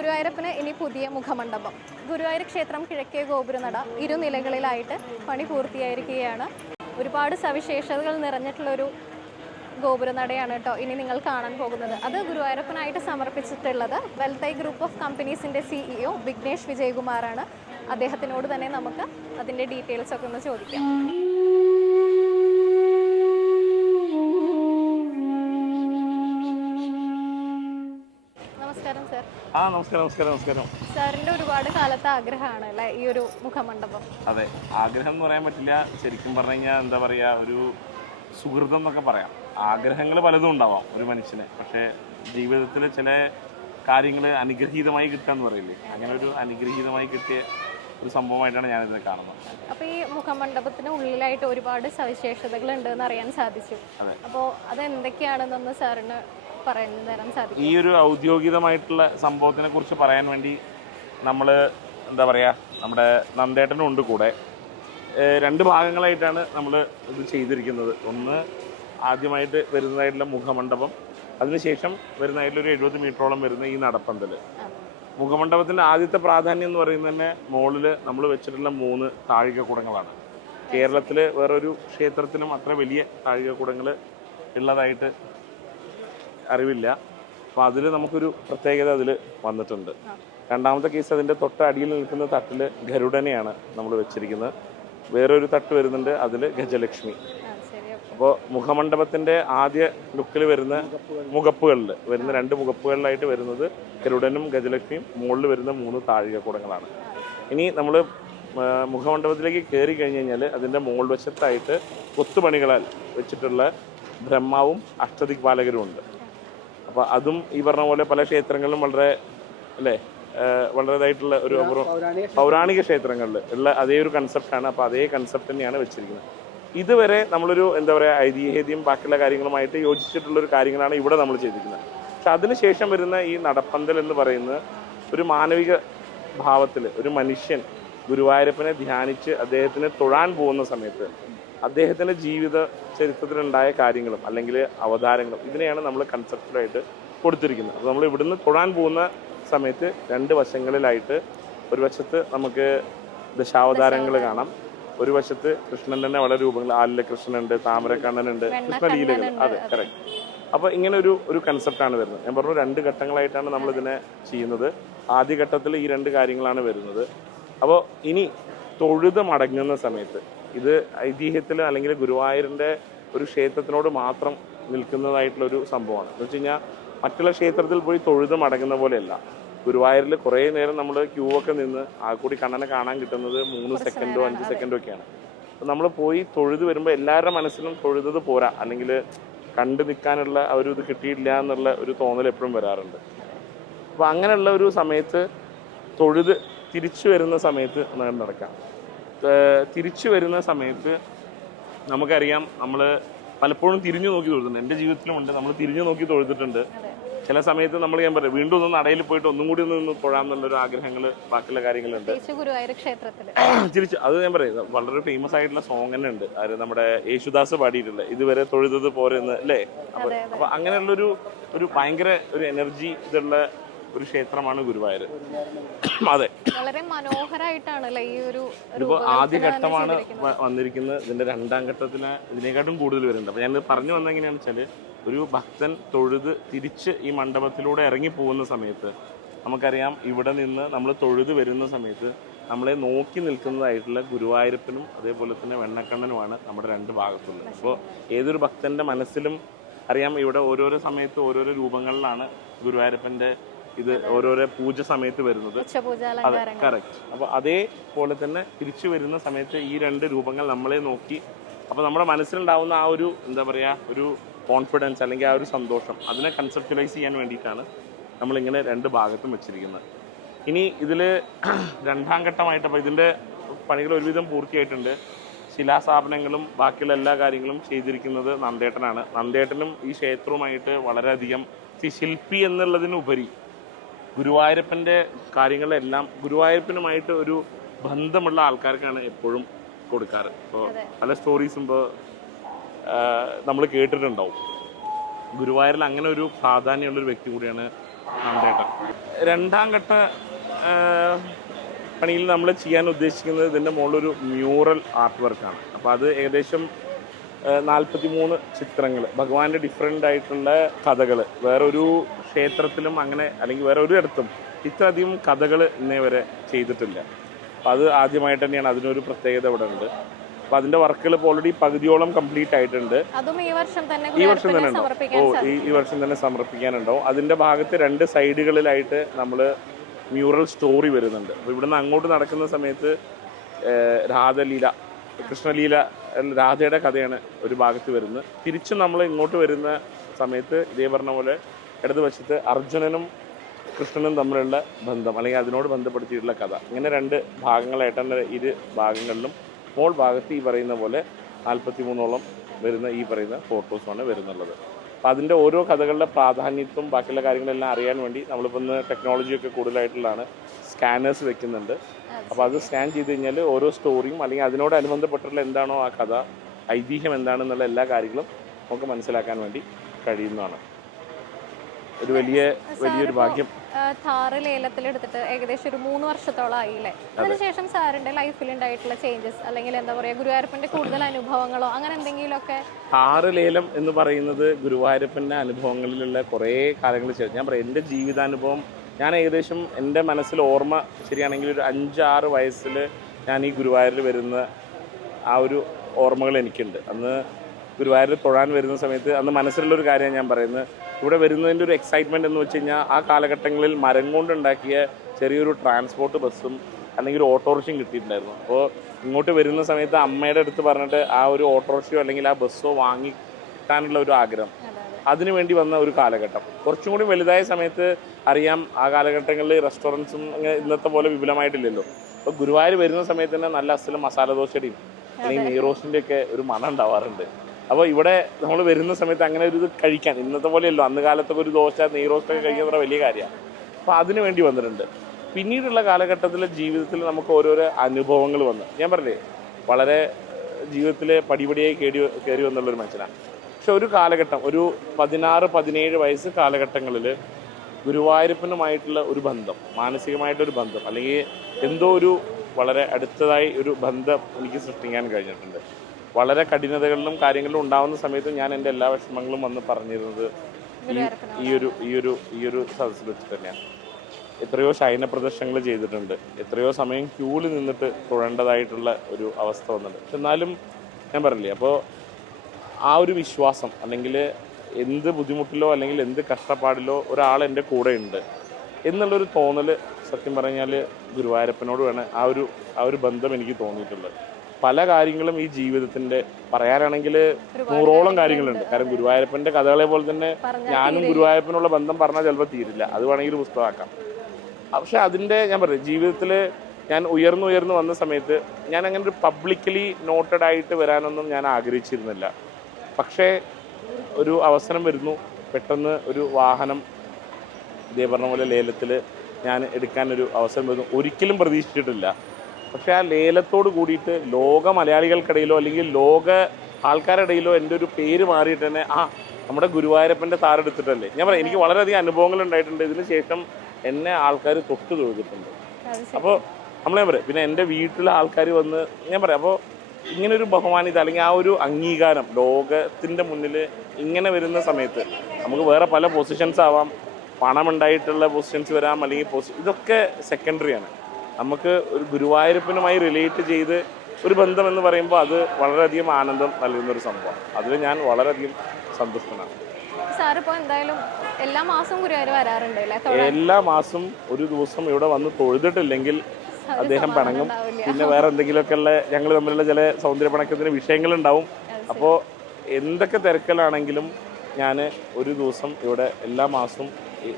ഗുരുവായൂരപ്പന് ഇനി പുതിയ മുഖമണ്ഡപം. ഗുരുവായൂർ ക്ഷേത്രം കിഴക്കേ ഗോപുരനട ഇരുനിലകളിലായിട്ട് പണി പൂർത്തിയായിരിക്കുകയാണ്. ഒരുപാട് സവിശേഷതകൾ നിറഞ്ഞിട്ടുള്ളൊരു ഗോപുരനടയാണ് കേട്ടോ ഇനി നിങ്ങൾ കാണാൻ പോകുന്നത്. അത് ഗുരുവായൂരപ്പനായിട്ട് സമർപ്പിച്ചിട്ടുള്ളത് വെൽത്തൈ ഗ്രൂപ്പ് ഓഫ് കമ്പനീസിന്റെ സിഇഒ വിഘ്നേഷ് വിജയകുമാറാണ്. അദ്ദേഹത്തിനോട് തന്നെ നമുക്ക് അതിന്റെ ഡീറ്റെയിൽസ് ഒക്കെ ഒന്ന് ചോദിക്കാം. നമസ്കാരം സർ. ആ നമസ്കാരം നമസ്കാരം നമസ്കാരം. സാറിന്റെ ഒരുപാട് കാലത്തെ ആഗ്രഹമാണ് അല്ലേ ഈ ഒരു മുഖമണ്ഡപം? അതെ ആഗ്രഹം എന്ന് പറയാൻ പറ്റില്ല. ശരിക്കും പറഞ്ഞു കഴിഞ്ഞാൽ എന്താ പറയാ ഒരു സുഹൃതം എന്നൊക്കെ പറയാം. ആഗ്രഹങ്ങൾ പലതും ഉണ്ടാവാം ഒരു മനുഷ്യന്. പക്ഷേ ജീവിതത്തിൽ ചില കാര്യങ്ങൾ അനുഗ്രഹീതമായി കിട്ടുക എന്ന് പറയില്ലേ? അങ്ങനെ ഒരു അനുഗ്രഹീതമായി കിട്ടിയ ഒരു സംഭവമായിട്ടാണ് ഞാൻ ഇതിനെ കാണുന്നത്. അപ്പോൾ ഈ മുഖമണ്ഡപത്തിന് ഉള്ളിലായിട്ട് ഒരുപാട് സവിശേഷതകൾ ഉണ്ടെന്ന് അറിയാൻ സാധിച്ചു. അപ്പോ അപ്പോൾ അത് എന്തൊക്കെയാണെന്നൊന്ന് സാറിന് സാധിക്കും. ഈ ഒരു ഔദ്യോഗികമായിട്ടുള്ള സംഭവത്തിനെ കുറിച്ച് പറയാൻ വേണ്ടി നമ്മൾ എന്താ പറയുക നമ്മുടെ നന്ദേട്ടനും ഉണ്ട് കൂടെ. രണ്ട് ഭാഗങ്ങളായിട്ടാണ് നമ്മൾ ഇത് ചെയ്തിരിക്കുന്നത്. ഒന്ന് ആദ്യമായിട്ട് വരുന്നതായിട്ടുള്ള മുഖമണ്ഡപം അതിനുശേഷം വരുന്നതായിട്ടുള്ള ഒരു എഴുപത് മീറ്ററോളം വരുന്ന ഈ നടപ്പന്തൽ മുഖമണ്ഡപത്തിന്റെ ആദ്യത്തെ പ്രാധാന്യം എന്ന് പറയുന്നത് തന്നെ മുകളിൽ നമ്മൾ വെച്ചിട്ടുള്ള മൂന്ന് താഴികക്കുടങ്ങളാണ്. കേരളത്തിൽ വേറൊരു ക്ഷേത്രത്തിനും അത്ര വലിയ താഴികക്കുടങ്ങൾ ഉള്ളതായിട്ട് അറിവില്ല. അപ്പോൾ അതിൽ നമുക്കൊരു പ്രത്യേകത അതിൽ വന്നിട്ടുണ്ട്. രണ്ടാമത്തെ കേസ് അതിന്റെ തൊട്ടടിയിൽ നിൽക്കുന്ന തട്ടിൽ ഗരുഡനെയാണ് നമ്മൾ വെച്ചിരിക്കുന്നത്. വേറൊരു തട്ട് വരുന്നുണ്ട് അതിൽ ഗജലക്ഷ്മി. അപ്പോൾ മുഖമണ്ഡപത്തിന്റെ ആദ്യ ലുക്കിൽ വരുന്ന മുഖപ്പുകളിൽ വരുന്ന രണ്ട് മുഖപ്പുകളിലായിട്ട് വരുന്നത് ഗരുഡനും ഗജലക്ഷ്മിയും മുകളിൽ വരുന്ന മൂന്ന് താഴികക്കുടങ്ങളാണ്. ഇനി നമ്മൾ മുഖമണ്ഡപത്തിലേക്ക് കയറി കഴിഞ്ഞ് കഴിഞ്ഞാൽ അതിന്റെ മുകൾ വശത്തായിട്ട് കൊത്തുപണികളാൽ വെച്ചിട്ടുള്ള ബ്രഹ്മാവും അഷ്ടദിക്പാലകരും ഉണ്ട് അപ്പോൾ അതും ഈ പറഞ്ഞ പോലെ പല ക്ഷേത്രങ്ങളിലും വളരെ അല്ലേ വളരെതായിട്ടുള്ള ഒരു പൗരാണിക ക്ഷേത്രങ്ങളിൽ ഉള്ള അതേ ഒരു കൺസെപ്റ്റാണ് അപ്പോൾ അതേ കൺസെപ്റ്റ് തന്നെയാണ് വെച്ചിരിക്കുന്നത്. ഇതുവരെ നമ്മളൊരു എന്താ പറയുക ഐതിഹ്യം ബാക്കിയുള്ള കാര്യങ്ങളുമായിട്ട് യോജിച്ചിട്ടുള്ള ഒരു കാര്യങ്ങളാണ് ഇവിടെ നമ്മൾ ചെയ്തിരിക്കുന്നത്. പക്ഷെ അതിനുശേഷം വരുന്ന ഈ നടപ്പന്തൽ എന്ന് പറയുന്നത് ഒരു മാനവിക ഭാവത്തിൽ ഒരു മനുഷ്യൻ ഗുരുവായൂരപ്പനെ ധ്യാനിച്ച് അദ്ദേഹത്തിന് തൊഴാൻ പോകുന്ന സമയത്ത് അദ്ദേഹത്തിന്റെ ജീവിത ചരിത്രത്തിലുണ്ടായ കാര്യങ്ങളും അല്ലെങ്കിൽ അവതാരങ്ങളും ഇതിനെയാണ് നമ്മൾ കൺസെപ്റ്റലായിട്ട് കൊടുത്തിരിക്കുന്നത്. അപ്പോൾ നമ്മൾ ഇവിടുന്ന് തൊഴാൻ പോകുന്ന സമയത്ത് രണ്ട് വശങ്ങളിലായിട്ട് ഒരു വശത്ത് നമുക്ക് ദശാവതാരങ്ങൾ കാണാം. ഒരു വശത്ത് കൃഷ്ണൻ തന്നെ വളരെ രൂപങ്ങൾ ആലിലെ കൃഷ്ണനുണ്ട് താമരക്കണ്ണനുണ്ട് കൃഷ്ണലീലകൾ. അതെ കറക്റ്റ് അപ്പോൾ ഇങ്ങനെ ഒരു ഒരു കൺസെപ്റ്റാണ് വരുന്നത്. ഞാൻ പറഞ്ഞു രണ്ട് ഘട്ടങ്ങളായിട്ടാണ് നമ്മൾ ഇതിനെ ചെയ്യുന്നത്. ആദ്യ ഘട്ടത്തിൽ ഈ രണ്ട് കാര്യങ്ങളാണ് വരുന്നത്. അപ്പോൾ ഇനി തൊഴുത് മടങ്ങുന്ന സമയത്ത് ഇത് ഐതിഹ്യത്തിൽ അല്ലെങ്കിൽ ഗുരുവായൂരിന്റെ ഒരു ക്ഷേത്രത്തിനോട് മാത്രം നിൽക്കുന്നതായിട്ടുള്ള ഒരു സംഭവമാണ്. എന്ന് വെച്ച് കഴിഞ്ഞാൽ മറ്റുള്ള ക്ഷേത്രത്തിൽ പോയി തൊഴുത് മടങ്ങുന്ന പോലെയല്ല. ഗുരുവായൂരിൽ കുറേ നേരം നമ്മൾ ക്യൂ ഒക്കെ നിന്ന് ആ കൂടി കണ്ണനെ കാണാൻ കിട്ടുന്നത് മൂന്ന് സെക്കൻഡോ അഞ്ച് സെക്കൻഡോ ഒക്കെയാണ്. അപ്പോൾ നമ്മൾ പോയി തൊഴുത് വരുമ്പോൾ എല്ലാവരുടെ മനസ്സിലും തൊഴുതത് പോരാ. അല്ലെങ്കിൽ കണ്ടു നിൽക്കാനുള്ള ആ ഒരു ഇത് കിട്ടിയില്ല എന്നുള്ള ഒരു തോന്നൽ എപ്പോഴും വരാറുണ്ട്. അപ്പോൾ അങ്ങനെയുള്ള ഒരു സമയത്ത് തൊഴുത് തിരിച്ചു വരുന്ന സമയത്ത് നടക്കാം തിരിച്ചു വരുന്ന സമയത്ത് നമുക്കറിയാം നമ്മൾ പലപ്പോഴും തിരിഞ്ഞു നോക്കി തൊഴുതുണ്ട് എന്റെ ജീവിതത്തിലും ഉണ്ട് നമ്മൾ തിരിഞ്ഞു നോക്കി തൊഴുതിട്ടുണ്ട്. ചില സമയത്ത് നമ്മൾ ഞാൻ പറയും വീണ്ടും ഒന്ന് നടയിൽ പോയിട്ട് ഒന്നും കൂടി ഒന്ന് തൊഴാം എന്നുള്ളൊരു ആഗ്രഹങ്ങൾ ബാക്കിയുള്ള കാര്യങ്ങളുണ്ട്. തിരിച്ചു അത് ഞാൻ പറയും വളരെ ഫേമസ് ആയിട്ടുള്ള സോങ് തന്നെ ഉണ്ട്. അത് നമ്മുടെ യേശുദാസ് പാടിയിട്ടുള്ള ഇതുവരെ തൊഴുതത് പോരെന്ന് അല്ലേ? അപ്പൊ അങ്ങനെയുള്ളൊരു ഒരു ഭയങ്കര ഒരു എനർജി ഇതുള്ള ഒരു ക്ഷേത്രമാണ് ഗുരുവായൂർ. അതെ. വളരെ മനോഹരമായിട്ടാണ് ഈ ഒരു ഇതിപ്പോ ആദ്യ ഘട്ടമാണ്. വന്നിരിക്കുന്നത്. ഇതിന്റെ രണ്ടാം ഘട്ടത്തിന് ഇതിനെക്കാട്ടും കൂടുതൽ വരുന്നുണ്ട് അപ്പൊ ഞാൻ പറഞ്ഞു വന്ന എങ്ങനെയാണെന്ന് വെച്ചാൽ ഒരു ഭക്തൻ തൊഴുത് തിരിച്ച് ഈ മണ്ഡപത്തിലൂടെ ഇറങ്ങി പോകുന്ന സമയത്ത് നമുക്കറിയാം ഇവിടെ നിന്ന് നമ്മൾ തൊഴുത് വരുന്ന സമയത്ത് നമ്മളെ നോക്കി നിൽക്കുന്നതായിട്ടുള്ള ഗുരുവായൂരപ്പനും അതേപോലെ തന്നെ വെണ്ണക്കണ്ണനുമാണ് നമ്മുടെ രണ്ട് ഭാഗത്തുള്ളത്. അപ്പോൾ ഏതൊരു ഭക്തന്റെ മനസ്സിലും അറിയാം ഇവിടെ ഓരോരോ സമയത്ത് ഓരോരോ രൂപങ്ങളിലാണ് ഗുരുവായൂരപ്പന്റെ ഇത് ഓരോരോ പൂജ സമയത്ത് വരുന്നത്. അതെ കറക്റ്റ് അപ്പൊ അതേപോലെ തന്നെ തിരിച്ചു വരുന്ന സമയത്ത് ഈ രണ്ട് രൂപങ്ങൾ നമ്മളെ നോക്കി അപ്പൊ നമ്മുടെ മനസ്സിലുണ്ടാവുന്ന ആ ഒരു എന്താ പറയാ ഒരു കോൺഫിഡൻസ് അല്ലെങ്കിൽ ആ ഒരു സന്തോഷം അതിനെ കൺസെപ്റ്റലൈസ് ചെയ്യാൻ വേണ്ടിയിട്ടാണ് നമ്മളിങ്ങനെ രണ്ട് ഭാഗത്തും വെച്ചിരിക്കുന്നത്. ഇനി ഇതിൽ രണ്ടാം ഘട്ടമായിട്ട് അപ്പോൾ ഇതിന്റെ പണികൾ ഒരുവിധം പൂർത്തിയായിട്ടുണ്ട്. ശിലാസ്ഥാപനങ്ങളും ബാക്കിയുള്ള എല്ലാ കാര്യങ്ങളും ചെയ്തിരിക്കുന്നത് നന്ദേട്ടനാണ്. നന്ദേട്ടനും ഈ ക്ഷേത്രവുമായിട്ട് വളരെയധികം ശില്പി എന്നുള്ളതിനുപരി ഗുരുവായൂരപ്പന്റെ കാര്യങ്ങളെല്ലാം ഗുരുവായൂരപ്പനുമായിട്ട് ഒരു ബന്ധമുള്ള ആൾക്കാർക്കാണ് എപ്പോഴും കൊടുക്കാറ്. ഇപ്പോൾ. പല സ്റ്റോറീസും ഇപ്പോൾ നമ്മൾ കേട്ടിട്ടുണ്ടാവും. ഗുരുവായൂരിൽ അങ്ങനെ ഒരു പ്രാധാന്യമുള്ളൊരു വ്യക്തി കൂടിയാണ് നന്ദേട്ടൻ. രണ്ടാം ഘട്ട പണിയിൽ നമ്മൾ ചെയ്യാൻ ഉദ്ദേശിക്കുന്നത് ഇതിന്റെ മുകളിലൊരു മ്യൂറൽ ആർട്ട് വർക്കാണ്. അപ്പോൾ അത് ഏകദേശം നാൽപ്പത്തി മൂന്ന് ചിത്രങ്ങൾ ഭഗവാന്റെ ഡിഫറെന്റ് ആയിട്ടുള്ള കഥകൾ വേറൊരു ക്ഷേത്രത്തിലും അങ്ങനെ അല്ലെങ്കിൽ വേറെ ഒരു ഇടത്തും ഇത്രയധികം കഥകൾ ഇന്നേ വരെ ചെയ്തിട്ടില്ല. അപ്പോൾ അത് ആദ്യമായിട്ട് തന്നെയാണ് അതിനൊരു പ്രത്യേകത ഇവിടെ ഉണ്ട്. അപ്പം അതിന്റെ വർക്കുകൾ ഇപ്പോൾ ഓൾറെഡി പകുതിയോളം കംപ്ലീറ്റ് ആയിട്ടുണ്ട്. ഈ വർഷം തന്നെ ഈ വർഷം തന്നെ ഉണ്ടാവും സമർപ്പിക്കാൻ ഓ ഈ ഈ വർഷം തന്നെ സമർപ്പിക്കാനുണ്ടാവും. അതിന്റെ ഭാഗത്ത് രണ്ട് സൈഡുകളിലായിട്ട് നമ്മൾ മ്യൂറൽ സ്റ്റോറി വരുന്നുണ്ട്. അപ്പോൾ ഇവിടുന്ന് അങ്ങോട്ട് നടക്കുന്ന സമയത്ത് രാധലീല കൃഷ്ണലീല രാധയുടെ കഥയാണ് ഒരു ഭാഗത്ത് വരുന്നത്. തിരിച്ചും നമ്മൾ ഇങ്ങോട്ട് വരുന്ന സമയത്ത് ഇതേ പറഞ്ഞ പോലെ ഇടതുവശത്ത് അർജുനനും കൃഷ്ണനും തമ്മിലുള്ള ബന്ധം അല്ലെങ്കിൽ അതിനോട് ബന്ധപ്പെടുത്തിയിട്ടുള്ള കഥ. ഇങ്ങനെ രണ്ട് ഭാഗങ്ങളായിട്ടാണ് ഇരു ഭാഗങ്ങളിലും മോൾ ഭാഗത്ത് ഈ പറയുന്ന പോലെ നാൽപ്പത്തി മൂന്നോളം വരുന്ന ഈ പറയുന്ന ഫോട്ടോസാണ് വരുന്നുള്ളത്. അപ്പം അതിന്റെ ഓരോ കഥകളുടെ പ്രാധാന്യത്വം ബാക്കിയുള്ള കാര്യങ്ങളെല്ലാം അറിയാൻ വേണ്ടി നമ്മളിപ്പോൾ ഇന്ന് ടെക്നോളജിയൊക്കെ കൂടുതലായിട്ടുള്ളതാണ് സ്കാനേഴ്സ് വെക്കുന്നുണ്ട്. അപ്പോൾ അത് സ്കാൻ ചെയ്ത് കഴിഞ്ഞാൽ ഓരോ സ്റ്റോറിയും അല്ലെങ്കിൽ അതിനോട് അനുബന്ധപ്പെട്ടുള്ള എന്താണോ ആ കഥ ഐതിഹ്യം എന്താണെന്നുള്ള എല്ലാ കാര്യങ്ങളും നമുക്ക് മനസ്സിലാക്കാൻ വേണ്ടി കഴിയുന്നതാണ്. ഒരു വലിയ വലിയൊരു ഭാഗ്യം. താറ് ലേലത്തിൽ എടുത്തിട്ട് ഏകദേശം ഒരു മൂന്ന് വർഷത്തോളം ആയില്ലേ അതിനുശേഷം സാറിന്റെ ലൈഫിൽ ഉണ്ടായിട്ടുള്ള ചേഞ്ചസ് അല്ലെങ്കിൽ എന്താ പറയാ ഗുരുവായൂരപ്പന്റെ കൂടുതൽ അനുഭവങ്ങളോ അങ്ങനെ എന്തെങ്കിലുമൊക്കെ? താറ് ലേലം എന്ന് പറയുന്നത് ഗുരുവായൂരപ്പന്റെ അനുഭവങ്ങളിലുള്ള കുറേ കാര്യങ്ങൾ ചെയ്തു ഞാൻ പറയാം എന്റെ ജീവിതാനുഭവം ഞാൻ ഏകദേശം എന്റെ മനസ്സിൽ ഓർമ്മ ശരിയാണെങ്കിൽ ഒരു അഞ്ചാറ് വയസ്സിൽ ഞാൻ ഈ ഗുരുവായൂരിൽ വരുന്ന ആ ഒരു ഓർമ്മകൾ എനിക്കുണ്ട്. അന്ന് ഗുരുവായൂരിൽ തൊഴാൻ വരുന്ന സമയത്ത് അന്ന് മനസ്സിലുള്ളൊരു കാര്യമാണ് ഞാൻ പറയുന്നത്. ഇവിടെ വരുന്നതിന്റെ ഒരു എക്സൈറ്റ്മെന്റ് എന്ന് വെച്ച് കഴിഞ്ഞാൽ ആ കാലഘട്ടങ്ങളിൽ മരം കൊണ്ടുണ്ടാക്കിയ ചെറിയൊരു ട്രാൻസ്പോർട്ട് ബസ്സും അല്ലെങ്കിൽ ഒരു ഓട്ടോറിക്ഷയും കിട്ടിയിട്ടുണ്ടായിരുന്നു. അപ്പോൾ ഇങ്ങോട്ട് വരുന്ന സമയത്ത് അമ്മയുടെ അടുത്ത് പറഞ്ഞിട്ട് ആ ഒരു ഓട്ടോറിക്ഷയോ അല്ലെങ്കിൽ ആ ബസ്സോ വാങ്ങി കിട്ടാനുള്ള ഒരു ആഗ്രഹം. അതിനു വേണ്ടി വന്ന ഒരു കാലഘട്ടം. കുറച്ചും കൂടി വലുതായ സമയത്ത് അറിയാം ആ കാലഘട്ടങ്ങളിൽ റെസ്റ്റോറന്റ്സും ഇന്നത്തെ പോലെ വിപുലമായിട്ടില്ലല്ലോ. അപ്പോൾ ഗുരുവായൂർ വരുന്ന സമയത്ത് തന്നെ നല്ല അസലം മസാല ദോശയുടെയും അല്ലെങ്കിൽ നെയ്റോസിന്റെ ഒക്കെ ഒരു മണം ഉണ്ടാവാറുണ്ട്. അപ്പോൾ ഇവിടെ നമ്മൾ വരുന്ന സമയത്ത് അങ്ങനെ ഒരു ഇത് കഴിക്കാൻ ഇന്നത്തെ പോലെയല്ലോ. അന്ന് കാലത്തൊക്കെ ഒരു ദോശ നെയ്റോസ്റ്റൊക്കെ കഴിക്കുന്ന വലിയ കാര്യമാണ് അപ്പോൾ അതിനു വേണ്ടി വന്നിട്ടുണ്ട്. പിന്നീടുള്ള കാലഘട്ടത്തിലെ ജീവിതത്തിൽ നമുക്ക് ഓരോരോ അനുഭവങ്ങൾ വന്നു. ഞാൻ പറഞ്ഞേ വളരെ ജീവിതത്തിലെ പടിപടിയായി കയറി കയറി വന്നുള്ളൊരു മനുഷ്യനാണ്. പക്ഷെ ഒരു കാലഘട്ടം ഒരു പതിനാറ് പതിനേഴ് വയസ്സ് കാലഘട്ടങ്ങളിൽ ഗുരുവായൂരപ്പനുമായിട്ടുള്ള ഒരു ബന്ധം മാനസികമായിട്ടൊരു ബന്ധം അല്ലെങ്കിൽ എന്തോ ഒരു വളരെ അടുത്തതായി ഒരു ബന്ധം എനിക്ക് സൃഷ്ടിക്കാൻ കഴിഞ്ഞിട്ടുണ്ട്. വളരെ കഠിനതകളിലും കാര്യങ്ങളിലും ഉണ്ടാവുന്ന സമയത്ത് ഞാൻ എന്റെ എല്ലാ വിഷമങ്ങളും വന്ന് പറഞ്ഞിരുന്നത് ഈ ഒരു ഈ ഒരു ഈ ഒരു സദസ്സിൽ വെച്ച് തന്നെയാണ്. എത്രയോ ശയന പ്രദർശനങ്ങൾ ചെയ്തിട്ടുണ്ട്. എത്രയോ സമയം ക്യൂവിൽ നിന്നിട്ട് തൊഴേണ്ടതായിട്ടുള്ള ഒരു അവസ്ഥ വന്നിട്ടുണ്ട്. പക്ഷെ എന്നാലും ഞാൻ പറഞ്ഞില്ലേ അപ്പോൾ ആ ഒരു വിശ്വാസം അല്ലെങ്കിൽ എന്ത് ബുദ്ധിമുട്ടിലോ അല്ലെങ്കിൽ എന്ത് കഷ്ടപ്പാടിലോ ഒരാൾ എന്റെ കൂടെ ഉണ്ട് എന്നുള്ളൊരു തോന്നൽ സത്യം പറഞ്ഞാൽ ഗുരുവായൂരപ്പനോട് വേണം ആ ഒരു ആ ഒരു ബന്ധം എനിക്ക് തോന്നിയിട്ടുള്ളത്. പല കാര്യങ്ങളും ഈ ജീവിതത്തിന്റെ പറയാനാണെങ്കിൽ നൂറോളം കാര്യങ്ങളുണ്ട്. കാരണം ഗുരുവായൂരപ്പന്റെ കഥകളെ പോലെ തന്നെ ഞാനും ഗുരുവായൂരപ്പനുള്ള ബന്ധം പറഞ്ഞാൽ ചിലപ്പോൾ തീരില്ല. അത് വേണമെങ്കിൽ പുസ്തകമാക്കാം. പക്ഷെ അതിന്റെ ഞാൻ പറഞ്ഞു ജീവിതത്തിൽ ഞാൻ ഉയർന്നു ഉയർന്നു വന്ന സമയത്ത് ഞാൻ അങ്ങനെ ഒരു പബ്ലിക്കലി നോട്ടഡ് ആയിട്ട് വരാനൊന്നും ഞാൻ ആഗ്രഹിച്ചിരുന്നില്ല. പക്ഷേ ഒരു അവസരം വരുന്നു. പെട്ടെന്ന് ഒരു വാഹനം ഇതേ പറഞ്ഞ പോലെ ലേലത്തിൽ ഞാൻ എടുക്കാൻ ഒരു അവസരം വരുന്നു. ഒരിക്കലും പ്രതീക്ഷിച്ചിട്ടില്ല. പക്ഷേ ആ ലേലത്തോട് കൂടിയിട്ട് ലോക മലയാളികൾക്കിടയിലോ അല്ലെങ്കിൽ ലോക ആൾക്കാരുടെ ഇടയിലോ എന്റെ ഒരു പേര് മാറിയിട്ട് തന്നെ ആ നമ്മുടെ ഗുരുവായൂരപ്പന്റെ താരെടുത്തിട്ടല്ലേ? ഞാൻ പറയാം എനിക്ക് വളരെയധികം അനുഭവങ്ങൾ ഉണ്ടായിട്ടുണ്ട്. ഇതിന് ശേഷം എന്നെ ആൾക്കാർ തൊട്ട് തൊഴുതിട്ടുണ്ട്. അപ്പോൾ നമ്മളെ പറയാം പിന്നെ എന്റെ വീട്ടിലെ ആൾക്കാർ വന്ന് ഞാൻ പറയാം അപ്പോൾ ഇങ്ങനെ ഒരു ബഹുമാനിത അല്ലെങ്കിൽ ആ ഒരു അംഗീകാരം ലോകത്തിന്റെ മുന്നിൽ ഇങ്ങനെ വരുന്ന സമയത്ത് നമുക്ക് വേറെ പല പൊസിഷൻസ് ആവാം. പണമുണ്ടായിട്ടുള്ള പൊസിഷൻസ് വരാം അല്ലെങ്കിൽ പൊസി ഇതൊക്കെ സെക്കൻഡറി ആണ്. നമുക്ക് ഒരു ഗുരുവായൂരപ്പനുമായി റിലേറ്റ് ചെയ്ത് ഒരു ബന്ധം എന്ന് പറയുമ്പോൾ അത് വളരെയധികം ആനന്ദം നൽകുന്ന ഒരു സംഭവമാണ്. അതിൽ ഞാൻ വളരെയധികം സന്തുഷ്ടനാണ്. സാർ ഇപ്പോൾ എന്തായാലും എല്ലാ മാസവും ഗുരുവായൂർ വരാറുണ്ട് എല്ലാ മാസം ഒരു ദിവസം ഇവിടെ വന്ന് തൊഴുതിട്ടില്ലെങ്കിൽ അദ്ദേഹം പിണങ്ങും പിന്നെ വേറെ എന്തെങ്കിലുമൊക്കെ ഉള്ള ഞങ്ങൾ തമ്മിലുള്ള ചില സൗന്ദര്യ പണക്കത്തിന് വിഷയങ്ങളുണ്ടാവും അപ്പോൾ എന്തൊക്കെ തിരക്കലാണെങ്കിലും ഞാൻ ഒരു ദിവസം ഇവിടെ എല്ലാ മാസവും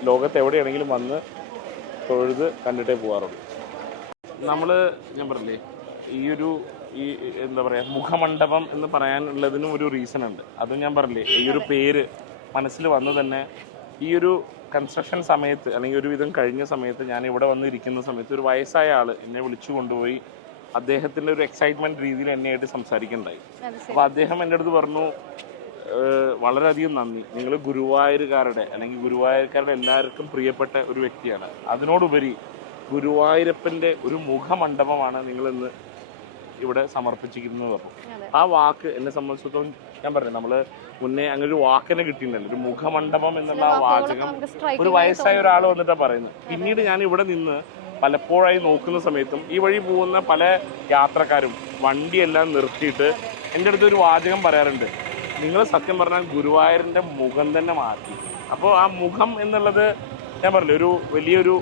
ലോകത്ത് എവിടെയാണെങ്കിലും വന്ന് തൊഴുത് കണ്ടിട്ടേ പോകാറുള്ളൂ നമ്മൾ ഞാൻ പറഞ്ഞില്ലേ ഈ ഒരു ഈ എന്താ പറയുക മുഖമണ്ഡപം എന്ന് പറയാനുള്ളതിനും ഒരു റീസൺ ഉണ്ട്. അത് ഞാൻ പറഞ്ഞില്ലേ ഈ ഒരു പേര് മനസ്സിൽ വന്ന് തന്നെ ഈ ഒരു കൺസ്ട്രക്ഷൻ സമയത്ത് അല്ലെങ്കിൽ ഒരുവിധം കഴിഞ്ഞ സമയത്ത് ഞാൻ ഇവിടെ വന്നിരിക്കുന്ന സമയത്ത് ഒരു വയസ്സായ ആൾ എന്നെ വിളിച്ചു കൊണ്ടുപോയി അദ്ദേഹത്തിന്റെ ഒരു എക്സൈറ്റ്മെന്റ് രീതിയിൽ എന്നെയായിട്ട് സംസാരിക്കുന്നുണ്ടായി. അപ്പോൾ അദ്ദേഹം എന്റെ അടുത്ത് പറഞ്ഞു വളരെയധികം നന്ദി. നിങ്ങൾ ഗുരുവായൂരുകാരുടെ അല്ലെങ്കിൽ ഗുരുവായൂർക്കാരുടെ എല്ലാവർക്കും പ്രിയപ്പെട്ട ഒരു വ്യക്തിയാണ്. അതിനോടുപരി ഗുരുവായൂരപ്പന്റെ ഒരു മുഖമണ്ഡപമാണ് നിങ്ങളിന്ന് ഇവിടെ സമർപ്പിച്ചിരിക്കുന്നത്. പറഞ്ഞു ആ വാക്ക് എന്നെ സംബന്ധിച്ചിടത്തോളം ഞാൻ പറഞ്ഞു നമ്മൾ മുന്നേ അങ്ങനെ ഒരു വാക്കിനെ കിട്ടിയിട്ടുണ്ടല്ലോ ഒരു മുഖമണ്ഡപം എന്നുള്ള ആ വാചകം. ഒരു വയസ്സായ ഒരാൾ വന്നിട്ടാണ് പറയുന്നത്. പിന്നീട് ഞാൻ ഇവിടെ നിന്ന് പലപ്പോഴായി നോക്കുന്ന സമയത്തും ഈ വഴി പോകുന്ന പല യാത്രക്കാരും വണ്ടിയെല്ലാം നിർത്തിയിട്ട് എന്റെ അടുത്ത് ഒരു വാചകം പറയാറുണ്ട്. നിങ്ങൾ സത്യം പറഞ്ഞാൽ ഗുരുവായൂരിന്റെ മുഖം തന്നെ മാറ്റി. അപ്പോൾ ആ മുഖം എന്നുള്ളത് ഞാൻ പറഞ്ഞില്ലേ ഒരു വലിയൊരു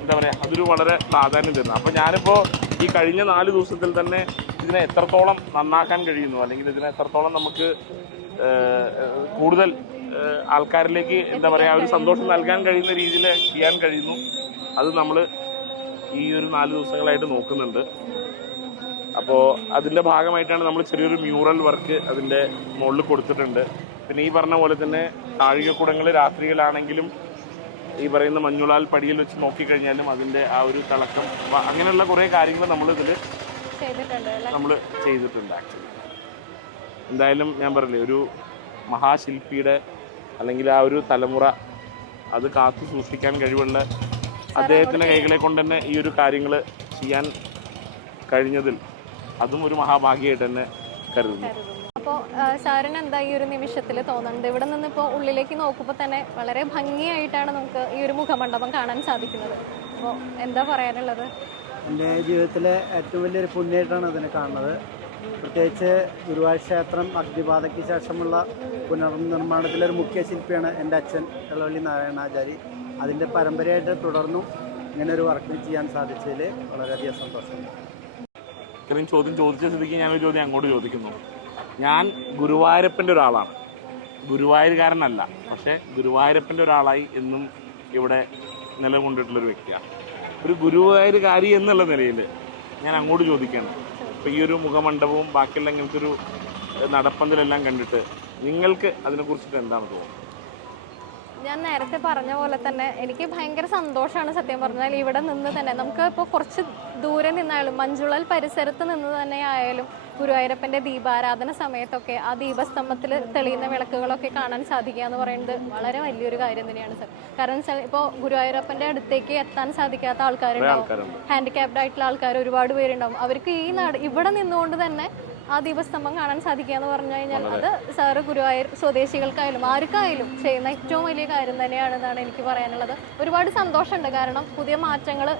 എന്താ പറയുക അതൊരു വളരെ പ്രാധാന്യം തരുന്നു. അപ്പോൾ ഞാനിപ്പോൾ ഈ കഴിഞ്ഞ നാല് ദിവസത്തിൽ തന്നെ ഇതിനെ എത്രത്തോളം നന്നാക്കാൻ കഴിയുന്നു? അല്ലെങ്കിൽ ഇതിനെ എത്രത്തോളം നമുക്ക് കൂടുതൽ ആൾക്കാരിലേക്ക് എന്താ പറയുക ഒരു സന്തോഷം നൽകാൻ കഴിയുന്ന രീതിയിൽ ചെയ്യാൻ കഴിയുന്നു? അത് നമ്മൾ ഈ ഒരു നാല് ദിവസങ്ങളായിട്ട് നോക്കുന്നുണ്ട്. അപ്പോൾ അതിന്റെ ഭാഗമായിട്ടാണ് നമ്മൾ ചെറിയൊരു മ്യൂറൽ വർക്ക് അതിന്റെ മുകളിൽ കൊടുത്തിട്ടുണ്ട്. പിന്നെ ഈ പറഞ്ഞ പോലെ തന്നെ താഴികക്കുടങ്ങൾ രാത്രിയിലാണെങ്കിലും ഈ പറയുന്ന മഞ്ഞുളാൽ പടിയിൽ വെച്ച് നോക്കിക്കഴിഞ്ഞാലും അതിന്റെ ആ ഒരു തിളക്കം അങ്ങനെയുള്ള കുറേ കാര്യങ്ങൾ നമ്മൾ ഇതിൽ ചെയ്തിട്ടുണ്ട് അല്ലേ? നമ്മൾ ചെയ്തിട്ടുണ്ട് ആക്ച്വലി എന്തായാലും ഞാൻ പറഞ്ഞില്ലേ ഒരു മഹാശില്പിയുടെ അല്ലെങ്കിൽ ആ ഒരു തലമുറ അത് കാത്തു സൂക്ഷിക്കാൻ കഴിവുള്ള അദ്ദേഹത്തിന്റെ കൈകളെ കൊണ്ട് തന്നെ ഈ ഒരു കാര്യങ്ങൾ ചെയ്യാൻ കഴിഞ്ഞതിൽ അതും ഒരു മഹാഭാഗ്യമായിട്ട് തന്നെ കരുതുന്നു. അപ്പോൾ സാറിന് എന്താ ഈ ഒരു നിമിഷത്തിൽ തോന്നുന്നത് ഇവിടെ നിന്ന് ഇപ്പോൾ ഉള്ളിലേക്ക് നോക്കുമ്പോൾ തന്നെ വളരെ ഭംഗിയായിട്ടാണ് നമുക്ക് ഈ ഒരു മുഖമണ്ഡപം കാണാൻ സാധിക്കുന്നത്. അപ്പോൾ എന്താ പറയാനുള്ളത്? എന്റെ ജീവിതത്തിലെ ഏറ്റവും വലിയൊരു പുണ്യമായിട്ടാണ് അതിനെ കാണുന്നത്. പ്രത്യേകിച്ച് ഗുരുവായൂർ ക്ഷേത്രം അഗ്നിപാതയ്ക്ക് ശേഷമുള്ള പുനർനിർമ്മാണത്തിലൊരു മുഖ്യ ശില്പിയാണ് എന്റെ അച്ഛൻ എളവള്ളി നാരായണാചാരി അതിന്റെ പരമ്പരയായിട്ട് തുടർന്നു ഇങ്ങനെ ഒരു വർക്ക് ചെയ്യാൻ സാധിച്ചതിൽ വളരെയധികം സന്തോഷമുണ്ട് ഇത്രയും ചോദ്യം ചോദിച്ച സ്ഥിതിക്ക് ഞാനൊരു ചോദ്യം അങ്ങോട്ട് ചോദിക്കുന്നു. ഞാൻ ഗുരുവായൂരപ്പന്റെ ഒരാളാണ്. ഗുരുവായൂരുകാരനല്ല പക്ഷേ ഗുരുവായൂരപ്പന്റെ ഒരാളായി എന്നും ഇവിടെ നിലകൊണ്ടിട്ടുള്ളൊരു വ്യക്തിയാണ്. ഒരു ഗുരുവായൂരുകാരി എന്നുള്ള നിലയിൽ ഞാൻ അങ്ങോട്ട് ചോദിക്കുകയാണ്. ഇപ്പോൾ ഈ ഒരു മുഖമണ്ഡപവും ബാക്കിയുള്ള ഇങ്ങനത്തെ ഒരു നടപ്പന്തലെല്ലാം കണ്ടിട്ട് നിങ്ങൾക്ക് അതിനെക്കുറിച്ചിട്ട് എന്താണ് തോന്നുന്നത്? ഞാൻ നേരത്തെ പറഞ്ഞ പോലെ തന്നെ എനിക്ക് ഭയങ്കര സന്തോഷമാണ് സത്യം പറഞ്ഞാൽ ഇവിടെ നിന്ന് തന്നെ. നമുക്ക് ഇപ്പോൾ കുറച്ച് ദൂരെ നിന്നായാലും മഞ്ചുളൽ പരിസരത്ത് നിന്ന് തന്നെ ആയാലും ഗുരുവായൂരപ്പന്റെ ദീപാരാധന സമയത്തൊക്കെ ആ ദീപസ്തംഭത്തിൽ തെളിയുന്ന വിളക്കുകളൊക്കെ കാണാൻ സാധിക്കുക എന്ന് പറയുന്നത് വളരെ വലിയൊരു കാര്യം തന്നെയാണ് സർ. കാരണം വെച്ചാൽ ഇപ്പോൾ ഗുരുവായൂരപ്പന്റെ അടുത്തേക്ക് എത്താൻ സാധിക്കാത്ത ആൾക്കാരുണ്ടാവും. ആൾക്കാരുണ്ട്. ഹാൻഡിക്യാപ്ഡ് ആയിട്ടുള്ള ആൾക്കാർ ഒരുപാട് പേരുണ്ടാവും. അവർക്ക് ഈ നാട് ഇവിടെ നിന്നുകൊണ്ട് തന്നെ ആ ദീപസ്തംഭം കാണാൻ സാധിക്കുക എന്ന് പറഞ്ഞു കഴിഞ്ഞാൽ അത് സാറ് ഗുരുവായൂർ സ്വദേശികൾക്കായാലും ആർക്കായാലും ചെയ്യുന്ന ഏറ്റവും വലിയ കാര്യം തന്നെയാണെന്നാണ് എനിക്ക് പറയാനുള്ളത്. ഒരുപാട് സന്തോഷമുണ്ട്. കാരണം പുതിയ മാറ്റങ്ങൾ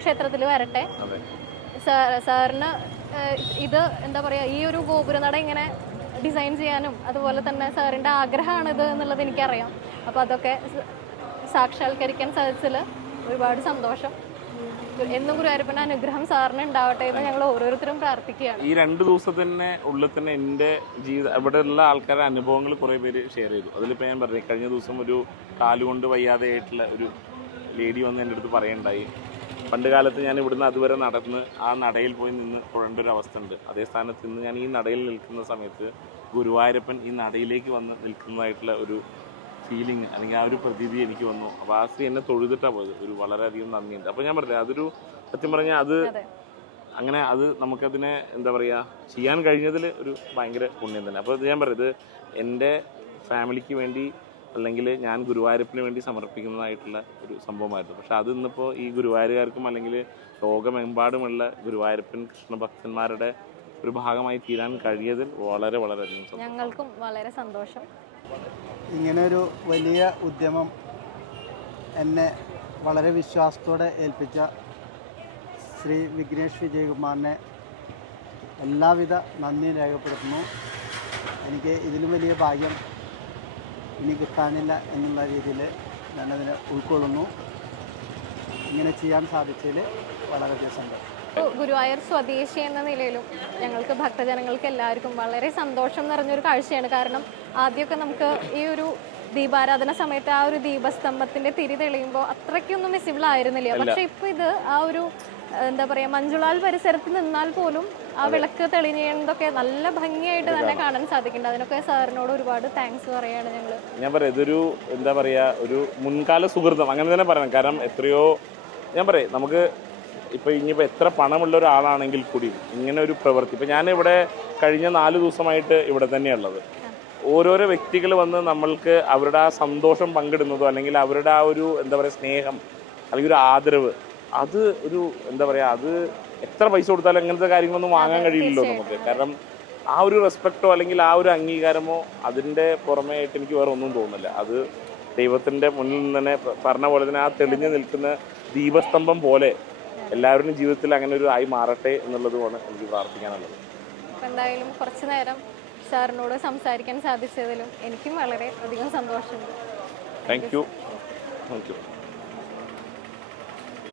ക്ഷേത്രത്തിൽ വരട്ടെ. സാർ സാറിന് ഇത് എന്താ പറയുക ഈ ഒരു ഗോപുരനട ഇങ്ങനെ ഡിസൈൻ ചെയ്യാനും അതുപോലെ തന്നെ സാറിന്റെ ഇത് എന്നുള്ളത് എനിക്കറിയാം. അപ്പോൾ അതൊക്കെ സാക്ഷാത്കരിക്കാൻ സാധിച്ചതിൽ ഒരുപാട് സന്തോഷം. എന്നും ഗുരുവായൂരപ്പന്റെ അനുഗ്രഹം സാറിന് ഉണ്ടാവട്ടെ എന്ന് ഞങ്ങൾ ഓരോരുത്തരും പ്രാർത്ഥിക്കുകയാണ്. ഈ രണ്ട് ദിവസത്തിന് ഉള്ളിൽ തന്നെ എന്റെ ജീവിത ഉള്ള ആൾക്കാരുടെ അനുഭവങ്ങൾ കുറേ പേര് ഷെയർ ചെയ്തു. അതിലിപ്പോൾ ഞാൻ പറഞ്ഞു കഴിഞ്ഞ ദിവസം ഒരു കാലുകൊണ്ട് വയ്യാതെ ആയിട്ടുള്ള ഒരു ലേഡി വന്ന് എന്റെ അടുത്ത് പറയുണ്ടായി. പണ്ട് കാലത്ത് ഞാൻ ഇവിടുന്ന് അതുവരെ നടന്ന് ആ നടയിൽ പോയി നിന്ന് തൊഴേണ്ട ഒരു അവസ്ഥ ഉണ്ട്. അതേ സ്ഥാനത്ത് നിന്ന് ഞാൻ ഈ നടയിൽ നിൽക്കുന്ന സമയത്ത് ഗുരുവായൂരപ്പൻ ഈ നടയിലേക്ക് വന്ന് നിൽക്കുന്നതായിട്ടുള്ള ഒരു ഫീലിംഗ് അല്ലെങ്കിൽ ആ ഒരു പ്രതീതി എനിക്ക് വന്നു. അപ്പോൾ ആ സ്ത്രീ എന്നെ തൊഴുതിട്ടാണ് പോയത്. ഒരു വളരെയധികം നന്ദിയുണ്ട്. അപ്പോൾ ഞാൻ പറഞ്ഞത് അതൊരു സത്യം പറഞ്ഞാൽ അത് അങ്ങനെ അത് നമുക്കതിനെ എന്താ പറയുക ചെയ്യാൻ കഴിഞ്ഞതിൽ ഒരു ഭയങ്കര പുണ്യം തന്നെ. അപ്പോൾ ഇത് ഞാൻ പറയുന്നത് എന്റെ ഫാമിലിക്ക് വേണ്ടി അല്ലെങ്കിൽ ഞാൻ ഗുരുവായൂരപ്പിന് വേണ്ടി സമർപ്പിക്കുന്നതായിട്ടുള്ള ഒരു സംഭവമായിരുന്നു. പക്ഷെ അത് ഇന്നിപ്പോൾ ഈ ഗുരുവായൂരുകാർക്കും അല്ലെങ്കിൽ ലോകമെമ്പാടുമുള്ള ഗുരുവായൂരപ്പൻ കൃഷ്ണഭക്തന്മാരുടെ ഒരു ഭാഗമായി തീരാൻ കഴിയതിൽ വളരെ വളരെ സന്തോഷം. ഞങ്ങൾക്കും വളരെ സന്തോഷം. ഇങ്ങനെ ഒരു വലിയ ഉദ്യമം എന്നെ വളരെ വിശ്വാസത്തോടെ ഏൽപ്പിച്ച ശ്രീ വിഘ്നേഷ് വിജയകുമാറിനെ എല്ലാവിധ നന്ദി രേഖപ്പെടുത്തുന്നു. എനിക്ക് ഇതിലും വലിയ ഭാഗ്യം ഇനി കിട്ടാനില്ല എന്നുള്ള രീതിയിൽ ഞാനതിനെ ഉൾക്കൊള്ളുന്നു. ഇങ്ങനെ ചെയ്യാൻ സാധിച്ചതിൽ വളരെ സന്തോഷം ഗുരുവായർ സ്വദേശി എന്ന നിലയിലും ഞങ്ങൾക്ക് ഭക്തജനങ്ങൾക്ക് എല്ലാവർക്കും വളരെ സന്തോഷം നിറഞ്ഞൊരു കാഴ്ചയാണ്. കാരണം ആദ്യമൊക്കെ നമുക്ക് ഈ ഒരു ദീപാരാധന സമയത്ത് ആ ഒരു ദീപസ്തംഭത്തിന്റെ തിരി തെളിയുമ്പോൾ അത്രയ്ക്കൊന്നും വിസിബിൾ ആയിരുന്നില്ല. പക്ഷെ ഇപ്പൊ ഇത് ആ ഒരു എന്താ പറയാ മഞ്ജുളാൽ പരിസരത്ത് നിന്നാൽ പോലും ആ വിളക്ക് തെളിഞ്ഞതൊക്കെ നല്ല ഭംഗിയായിട്ട് തന്നെ കാണാൻ സാധിക്കുന്നുണ്ട്. അതിനൊക്കെ സാറിനോട് ഒരുപാട് താങ്ക്സ് പറയാണ് ഞങ്ങൾ ഞാൻ പറയാം ഇതൊരു എന്താ പറയുക ഒരു മുൻകാല സുഹൃത്തം അങ്ങനെ തന്നെ പറയണം. കാരണം എത്രയോ ഞാൻ പറയാം നമുക്ക് ഇപ്പോൾ ഇനിയിപ്പോൾ എത്ര പണമുള്ള ഒരാളാണെങ്കിൽ കൂടി ഇങ്ങനെ ഒരു പ്രവൃത്തി. ഇപ്പം ഞാനിവിടെ കഴിഞ്ഞ നാല് ദിവസമായിട്ട് ഇവിടെ തന്നെയുള്ളത് ഓരോരോ വ്യക്തികൾ വന്ന് നമ്മൾക്ക് അവരുടെ ആ സന്തോഷം പങ്കിടുന്നതോ അല്ലെങ്കിൽ അവരുടെ ആ ഒരു എന്താ പറയുക സ്നേഹം അല്ലെങ്കിൽ ഒരു ആദരവ് അത് ഒരു എന്താ പറയുക അത് എത്ര പൈസ കൊടുത്താലും അങ്ങനത്തെ കാര്യങ്ങളൊന്നും വാങ്ങാൻ കഴിയില്ലല്ലോ നമുക്ക്. കാരണം ആ ഒരു റെസ്പെക്ടോ അല്ലെങ്കിൽ ആ ഒരു അംഗീകാരമോ അതിന്റെ പുറമേ ആയിട്ട് എനിക്ക് വേറെ ഒന്നും തോന്നുന്നില്ല. അത് ദൈവത്തിന്റെ മുന്നിൽ നിന്ന് തന്നെ പറഞ്ഞ പോലെ തന്നെ ആ തെളിഞ്ഞു നിൽക്കുന്ന ദീപസ്തംഭം പോലെ എല്ലാവരുടെയും ജീവിതത്തിൽ അങ്ങനെ ഒരു ആയി മാറട്ടെ എന്നുള്ളതുമാണ് എനിക്ക് പ്രാർത്ഥിക്കാനുള്ളത്. എന്തായാലും കുറച്ചു നേരം സാറിനോട് സംസാരിക്കാൻ സാധിച്ചതിലും എനിക്കും വളരെ അധികം സന്തോഷമുണ്ട്. Thank you thank you